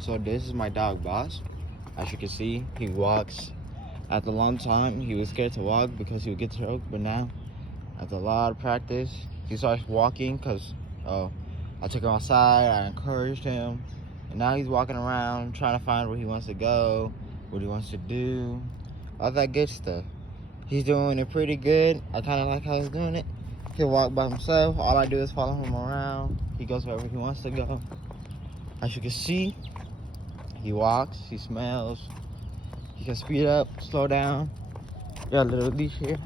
So this is my dog, Boss. As you can see, he walks. After a long time, he was scared to walk because he would get choked, but now, after a lot of practice, he starts walking because I took him outside, I encouraged him, and now he's walking around trying to find where he wants to go, what he wants to do, all that good stuff. He's doing it pretty good. I kind of like how he's doing it. He'll walk by himself. All I do is follow him around. He goes wherever he wants to go. As you can see, he walks, he smells. He can speed up, slow down. Got a little leash here.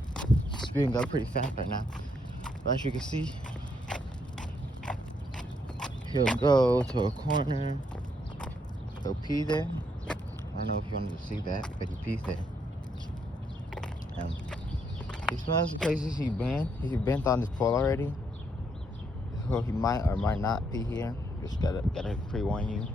He's speeding up pretty fast right now. But as you can see, he'll go to a corner. He'll pee there. I don't know if you wanted to see that, but he pees there. He smells the places he's been. He's been on this pole already. So he might or might not be here. Just gotta pre-warn you.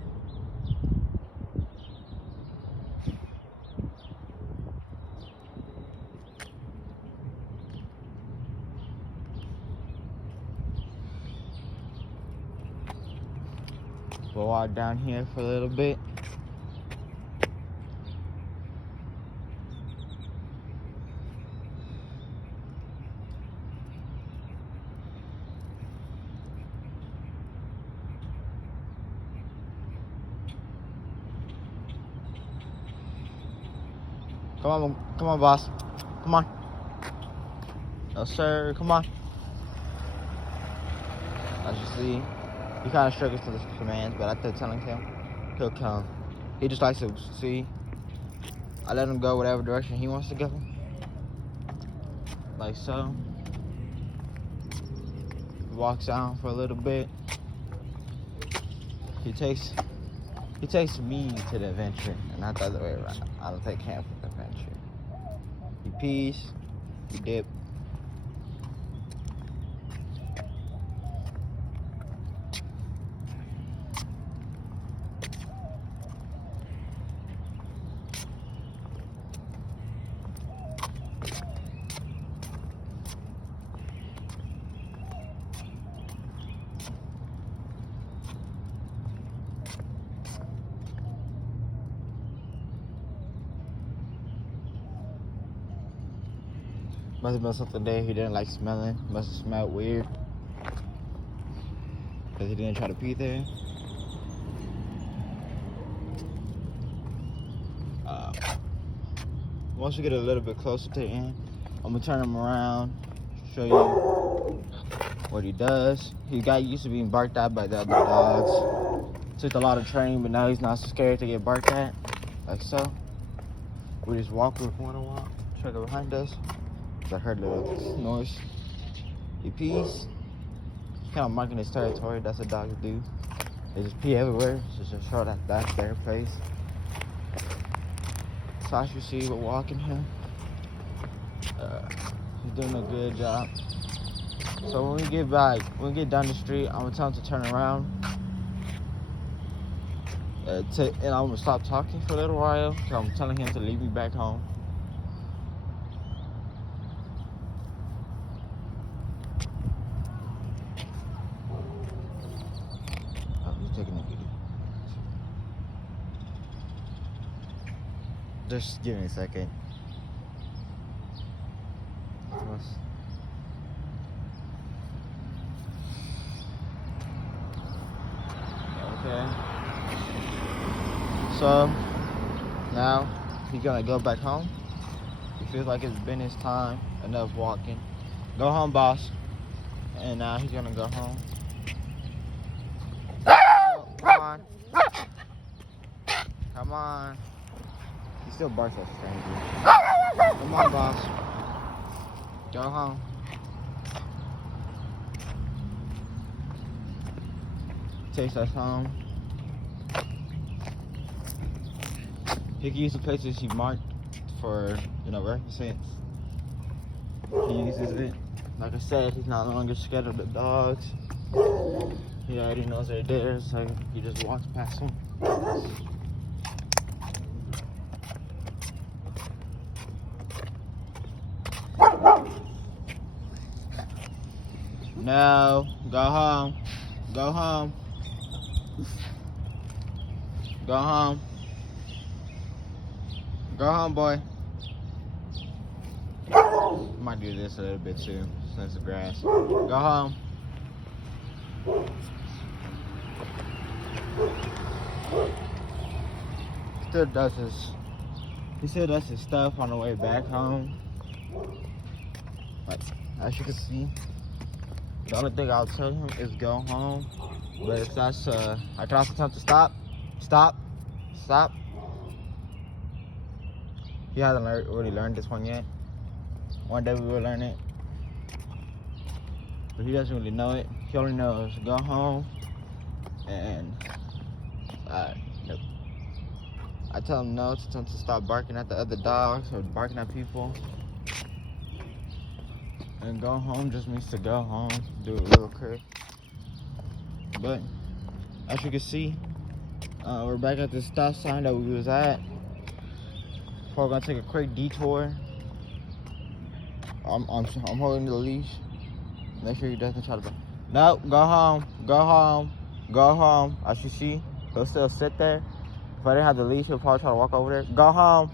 We'll walk down here for a little bit. Come on, boss. Come on. No, sir. Come on. As you see, he kind of struggles to the commands, but after telling him, he'll come. He just likes to see. I let him go whatever direction he wants to go. Like so. He walks out for a little bit. He takes me to the adventure, and not the other way around. I don't take him for the adventure. He pees, he dip. Must have been something there he didn't like smelling. Must have smelled weird. Because he didn't try to pee there. Once we get a little bit closer to the end, I'm going to turn him around, show you what he does. He got used to being barked at by the other dogs. Took a lot of training, but now he's not so scared to get barked at. Like so. We just walk where we want to walk. Check it behind us. I heard a little noise. He pees. He's kind of marking his territory. That's what dogs do. They just pee everywhere. So just show that that's their place. So as you see, we're walking him. He's doing a good job. So when we get down the street, I'm gonna tell him to turn around. And I'm gonna stop talking for a little while. So I'm telling him to leave me back home. Just give me a second. Okay. So now he's gonna go back home. He feels like it's been his time, enough walking. Go home, boss. And now he's gonna go home. Come on. Come on. He still barks at strangers. Come on, boss. Go home. Takes us home. He can use the places he marked for, reference. He uses it. Like I said, he's no longer scared of the dogs. He already knows they're there, so he just walks past them. No, go home. Go home. Go home. Go home, boy. Might do this a little bit too, since the grass. Go home. He still does his stuff on the way back home. Like, as you can see, the only thing I'll tell him is go home. But if that's, I can also tell him to stop. He hasn't really learned this one yet. One day we will learn it. But he doesn't really know it. He only knows go home and nope. I tell him no, to tell him to stop barking at the other dogs or barking at people. And go home just means to go home, do it real quick. But as you can see, we're back at the stop sign that we was at. We're gonna take a quick detour. I'm holding the leash. Make sure he doesn't try to. No, go home, go home, go home. As you see, he'll still sit there. If I didn't have the leash, he'll probably try to walk over there. Go home,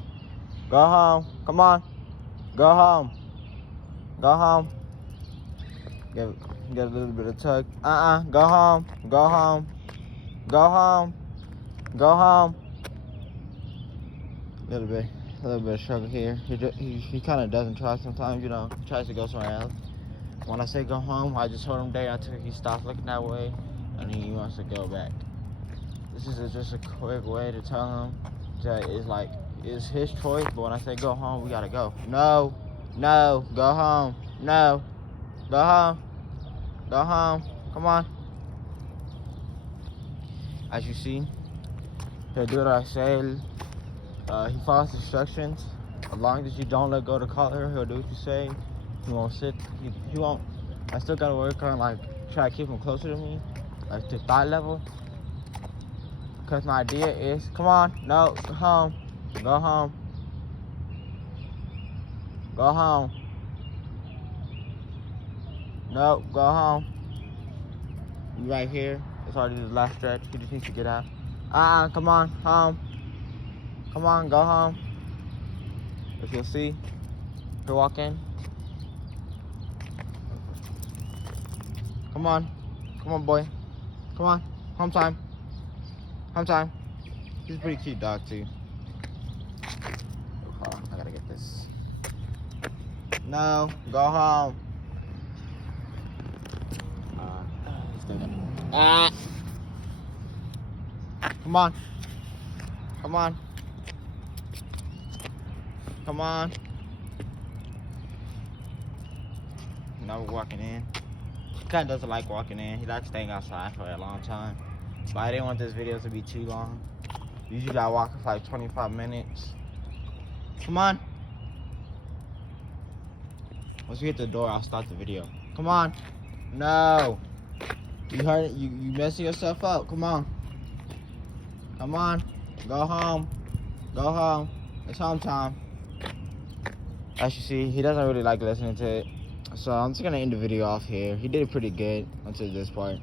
go home. Come on, go home, go home. Get a little bit of tug. Go home, go home, go home, go home. A little bit of struggle here. He kind of doesn't try sometimes, you know. He tries to go somewhere else. When I say go home, I just hold him there until he stops looking that way, and he wants to go back. This is just a quick way to tell him that it's his choice. But when I say go home, we gotta go. No, go home. No, go home. Go home. Come on. As you see, he'll do what I say. He follows instructions. As long as you don't let go of the collar, he'll do what you say. He won't sit. He won't. I still gotta work on try to keep him closer to me, like to thigh level. Cause my idea is, come on, no, go home, go home, go home. No, go home. You right here. It's already the last stretch. He just needs to get out. Come on, home. Come on, go home. As you'll see, he'll walk in. Come on, boy. Come on, home time. Home time. He's a pretty cute dog too. Hold on, I gotta get this. No, go home. Come on. Come on. Come on. Now we're walking in. He kind of doesn't like walking in. He likes staying outside for a long time. But I didn't want this video to be too long. Usually I walk for like 25 minutes. Come on. Once we hit the door, I'll start the video. Come on. No. You heard it. You messing yourself up. Come on. Come on. Go home. Go home. It's home time. As you see, he doesn't really like listening to it. So I'm just gonna end the video off here. He did it pretty good until this part.